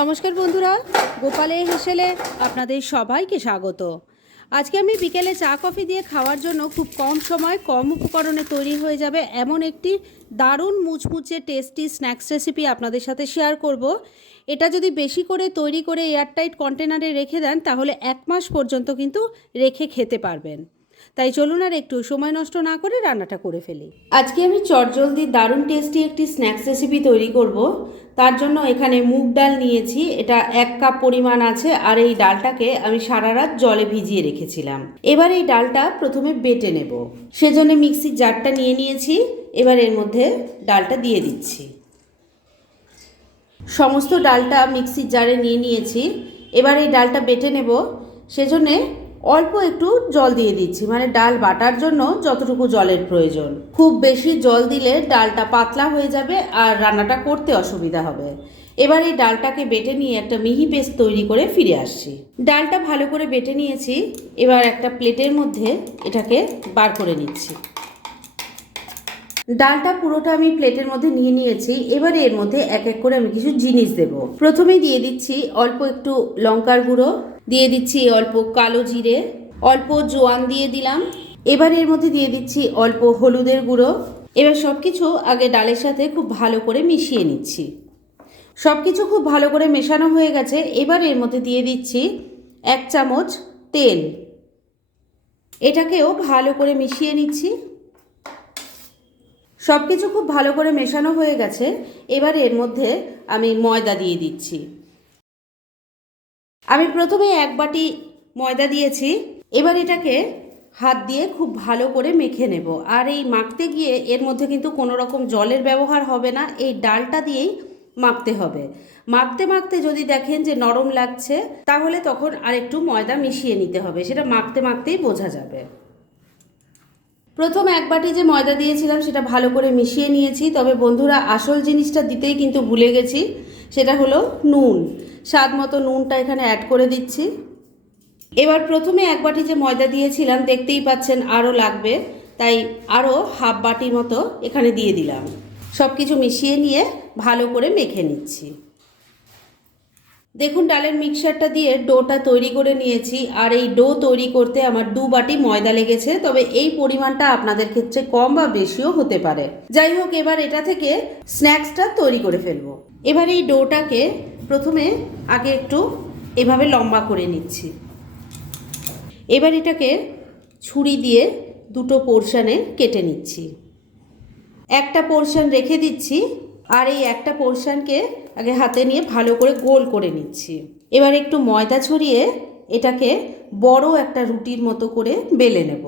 নমস্কার বন্ধুরা, গোপালে হেসেলে আপনাদের সবাইকে স্বাগত। আজকে আমি বিকেলে চা, কফি দিয়ে খাওয়ার জন্য খুব কম সময়, কম উপকরণে তৈরি হয়ে যাবে এমন একটি দারুণ মুচমুচে টেস্টি স্ন্যাক্স রেসিপি আপনাদের সাথে শেয়ার করব। এটা যদি বেশি করে তৈরি করে এয়ারটাইট কন্টেনারে রেখে দেন, তাহলে এক মাস পর্যন্ত কিন্তু রেখে খেতে পারবেন। তাই চলুন আর একটু সময় নষ্ট না করে রান্নাটা করে ফেলি। আজকে আমি চটজলদি দারুণ টেস্টি একটি স্ন্যাক্স রেসিপি তৈরি করব। তার জন্য এখানে মুগ ডাল নিয়েছি, এটা এক কাপ পরিমাণ আছে, আর এই ডালটাকে আমি সারা রাত জলে ভিজিয়ে রেখেছিলাম। এবার এই ডালটা প্রথমে বেটে নেব। সেজন্য মিক্সির জারটা নিয়ে নিয়েছি, এবার এর মধ্যে ডালটা দিয়ে দিচ্ছি। সমস্ত ডালটা মিক্সির জারে নিয়ে নিয়েছি, এবার এই ডালটা বেটে নেব। সেজন্যে অল্প একটু জল দিয়ে দিচ্ছি মানে ডাল বাটার জন্য যতটুকু জলের প্রয়োজন। খুব বেশি জল দিলে ডালটা পাতলা হয়ে যাবে আর রান্নাটা করতে অসুবিধা হবে। এবার এই ডালটাকে বেটে নিয়ে একটা মিহি পেস্ট তৈরি করে ফিরে আসছি। ডালটা ভালো করে বেটে নিয়েছি, এবার একটা প্লেটের মধ্যে এটাকে বার করে নিচ্ছি। ডালটা পুরোটা আমি প্লেটের মধ্যে নিয়ে নিয়েছি, এবারে এর মধ্যে এক এক করে আমি কিছু জিনিস দেব। প্রথমেই দিয়ে দিচ্ছি অল্প একটু লঙ্কার গুঁড়ো দিয়ে দিচ্ছি অল্প কালো জিরে, অল্প জোয়ান দিয়ে দিলাম। এবার এর মধ্যে দিয়ে দিচ্ছি অল্প হলুদের গুঁড়ো। এবার সব কিছু আগে ডালের সাথে খুব ভালো করে মিশিয়ে নিচ্ছি। সব কিছু খুব ভালো করে মেশানো হয়ে গেছে। এবার এর মধ্যে দিয়ে দিচ্ছি এক চামচ তেল। এটাকেও ভালো করে মিশিয়ে নিচ্ছি। সব কিছু খুব ভালো করে মেশানো হয়ে গেছে। এবার এর মধ্যে আমি ময়দা দিয়ে দিচ্ছি। আমি প্রথমে এক বাটি ময়দা দিয়েছি। এবার এটাকে হাত দিয়ে খুব ভালো করে মেখে নেব। আর এই মাখতে গিয়ে এর মধ্যে কিন্তু কোনো রকম জলের ব্যবহার হবে না। এই ডালটা দিয়েই মাখতে হবে। মাখতে মাখতে যদি দেখেন যে নরম লাগছে, তাহলে তখন আর একটু ময়দা মিশিয়ে নিতে হবে। সেটা মাখতে মাখতেই বোঝা যাবে। প্রথম এক বাটি যে ময়দা দিয়েছিলাম, সেটা ভালো করে মিশিয়ে নিয়েছি। তবে বন্ধুরা, আসল জিনিসটা দিতেই কিন্তু ভুলে গেছি। সেটা হলো নুন। স্বাদ মতো নুনটা এখানে অ্যাড করে দিচ্ছি। এবার প্রথমে এক বাটি যে ময়দা দিয়েছিলাম, দেখতেই পাচ্ছেন আরও লাগবে। তাই আরও হাফ বাটির মতো এখানে দিয়ে দিলাম। সব কিছু মিশিয়ে নিয়ে ভালো করে মেখে নিচ্ছি। দেখুন, ডালের মিক্সারটা দিয়ে ডোটা তৈরি করে নিয়েছি, আর এই ডো তৈরি করতে আমার দু বাটি ময়দা লেগেছে, তবে এই পরিমাণটা আপনাদের ক্ষেত্রে কম বা বেশিও হতে পারে। যাই হোক, এবার এটা থেকে স্ন্যাক্সটা তৈরি করে ফেলব। এবার এই ডোটাকে প্রথমে আগে একটু এভাবে লম্বা করে নিচ্ছি। এবার এটাকে ছুরি দিয়ে দুটো পোর্শানে কেটে নিচ্ছি। একটা পোর্শন রেখে দিচ্ছি আর এই একটা পোর্শনকে আগে হাতে নিয়ে ভালো করে গোল করে নিচ্ছি। এবার একটু ময়দা ছড়িয়ে এটাকে বড় একটা রুটির মতো করে বেলে নেব।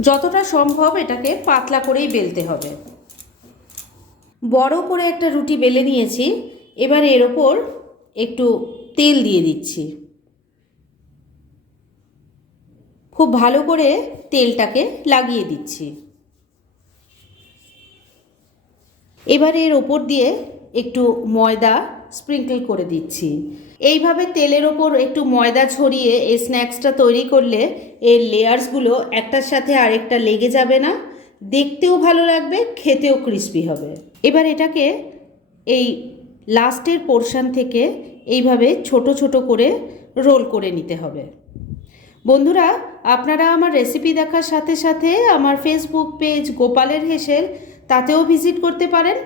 যতটা সম্ভব এটাকে পাতলা করেই বেলতে হবে। বড় করে একটা রুটি বেলে নিয়েছি। এবার এর ওপর একটু তেল দিয়ে দিচ্ছি। খুব ভালো করে তেলটাকে লাগিয়ে দিচ্ছি। এবার এর ওপর দিয়ে একটু ময়দা স্প্রিঙ্কল করে দিচ্ছি। এইভাবে তেলের ওপর একটু ময়দা ছড়িয়ে এই স্ন্যাক্সটা তৈরি করলে এর লেয়ার্সগুলো একটার সাথে আরেকটা লেগে যাবে না, দেখতেও ভালো লাগবে, খেতেও ক্রিস্পি হবে। এবার এটাকে এই লাস্টের পোর্শন থেকে এইভাবে ছোট ছোট করে রোল করে নিতে হবে। বন্ধুরা, আপনারা আমার রেসিপি দেখার সাথে সাথে আমার ফেসবুক পেজ গোপালের হেসেল তাতেও ভিজিট করতে পারেন।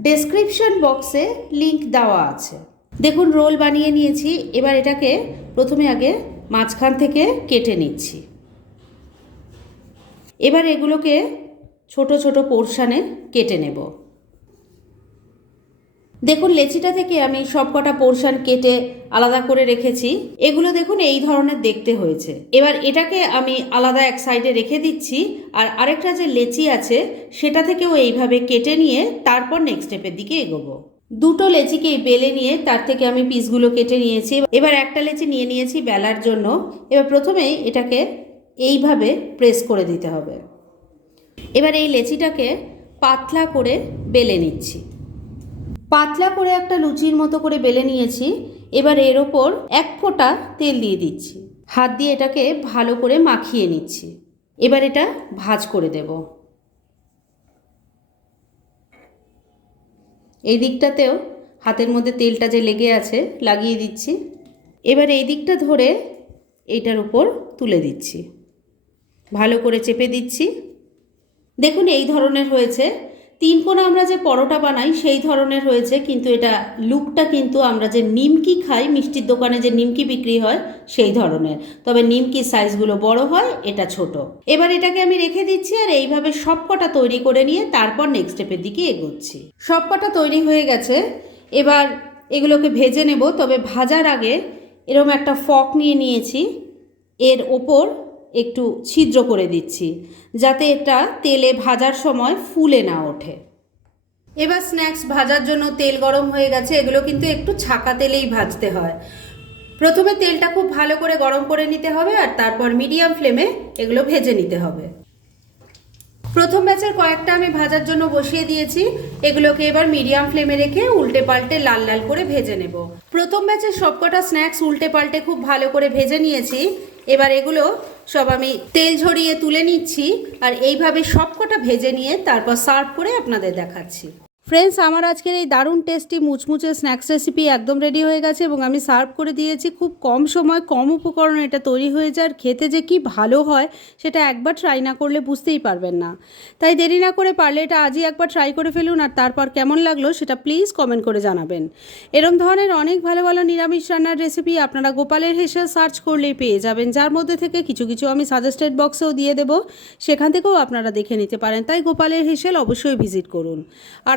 ডেসক্রিপশন বক্সে লিংক দেওয়া আছে। দেখুন, রোল বানিয়ে নিয়েছি। এবার এটাকে প্রথমে আগে মাঝখান থেকে কেটে নিচ্ছি। এবার এগুলোকে ছোট ছোট পোর্শানে কেটে নেব। দেখুন, লেচিটা থেকে আমি সব কটা পোর্শন কেটে আলাদা করে রেখেছি। এগুলো দেখুন, এই ধরনের দেখতে হয়েছে। এবার এটাকে আমি আলাদা এক সাইডে রেখে দিচ্ছি, আর আরেকটা যে লেচি আছে, সেটা থেকেও এইভাবে কেটে নিয়ে তারপর নেক্সট স্টেপের দিকে এগোবো। দুটো লেচিকে বেলে নিয়ে তার থেকে আমি পিসগুলো কেটে নিয়েছি। এবার একটা লেচি নিয়ে নিয়েছি বেলার জন্য। এবার প্রথমেই এটাকে এইভাবে প্রেস করে দিতে হবে। এবার এই লেচিটাকে পাতলা করে বেলে নিচ্ছি। পাতলা করে একটা লুচির মতো করে বেলে নিয়েছি। এবার এর ওপর এক ফোঁটা তেল দিয়ে দিচ্ছি। হাত দিয়ে এটাকে ভালো করে মাখিয়ে নিচ্ছি। এবার এটা ভাজ করে দেব। এই দিকটাতেও হাতের মধ্যে তেলটা যে লেগে আছে, লাগিয়ে দিচ্ছি। এবার এই দিকটা ধরে এইটার উপর তুলে দিচ্ছি। ভালো করে চেপে দিচ্ছি। দেখুন, এই ধরনের হয়েছে। তিন কোনা আমরা যে পরোটা বানাই, সেই ধরনের হয়েছে, কিন্তু এটা লুকটা কিন্তু আমরা যে নিমকি খাই, মিষ্টির দোকানে যে নিমকি বিক্রি হয়, সেই ধরনের। তবে নিমকির সাইজগুলো বড় হয়, এটা ছোট। এবার এটাকে আমি রেখে দিচ্ছি আর এইভাবে সবকটা তৈরি করে নিয়ে তারপর নেক্সট স্টেপের দিকে এগোচ্ছি। সবকটা তৈরি হয়ে গেছে। এবার এগুলোকে ভেজে নেব, তবে ভাজার আগে এরকম একটা ফক নিয়ে নিয়েছি। এর ওপর একটু ছিদ্র করে দিচ্ছি, যাতে এটা তেলে ভাজার সময় ফুলে না ওঠে। এবার স্ন্যাক্স ভাজার জন্য তেল গরম হয়ে গেছে, এগুলো কিন্তু একটু ছাকা তেলেই ভাজতে হয়। প্রথমে তেলটা খুব ভালো করে গরম করে নিতে হবে আর তারপর মিডিয়াম ফ্লেমে এগুলো ভেজে নিতে হবে। প্রথম ব্যাচের কয়েকটা আমি ভাজার জন্য বসিয়ে দিয়েছি, এগুলোকে এবার মিডিয়াম ফ্লেমে রেখে উল্টে পাল্টে লাল লাল করে ভেজে নেব। প্রথম ব্যাচের সবকটা স্ন্যাক্স উল্টে পাল্টে খুব ভালো করে ভেজে নিয়েছি এবার এগুলো সব আমি তেল ঝরিয়ে তুলে নিচ্ছি আর এইভাবে সবকটা ভেজে নিয়ে তারপর সার্ভ করে আপনাদের দেখাচ্ছি। ফ্রেন্ডস আমার আজকের এই দারুণ টেস্টি মুচমুচে স্ন্যাক্স রেসিপি একদম রেডি হয়ে গেছে এবং আমি সার্ভ করে দিয়েছি। খুব কম সময়, কম উপকরণ এটা তৈরি হয়ে যায় আর খেতে যে কি ভালো হয়, সেটা একবার ট্রাই না করলে বুঝতেই পারবেন না। তাই দেরি না করে পারলে এটা আজই একবার ট্রাই করে ফেলুন আর তারপর কেমন লাগল সেটা প্লিজ কমেন্ট করে জানাবেন। এরম ধরনের অনেক ভালো ভালো নিরামিষ রান্নার রেসিপি আপনারা গোপালের হেসে সার্চ করলেই পেয়ে যাবেন। যার মধ্যে থেকে কিছু কিছু আমি সাজেস্টেড বক্সেও দিয়ে দেব, সেখান থেকেও আপনারা দেখে নিতে পারেন। তাই গোপালের হেসেল অবশ্যই ভিজিট করুন। আর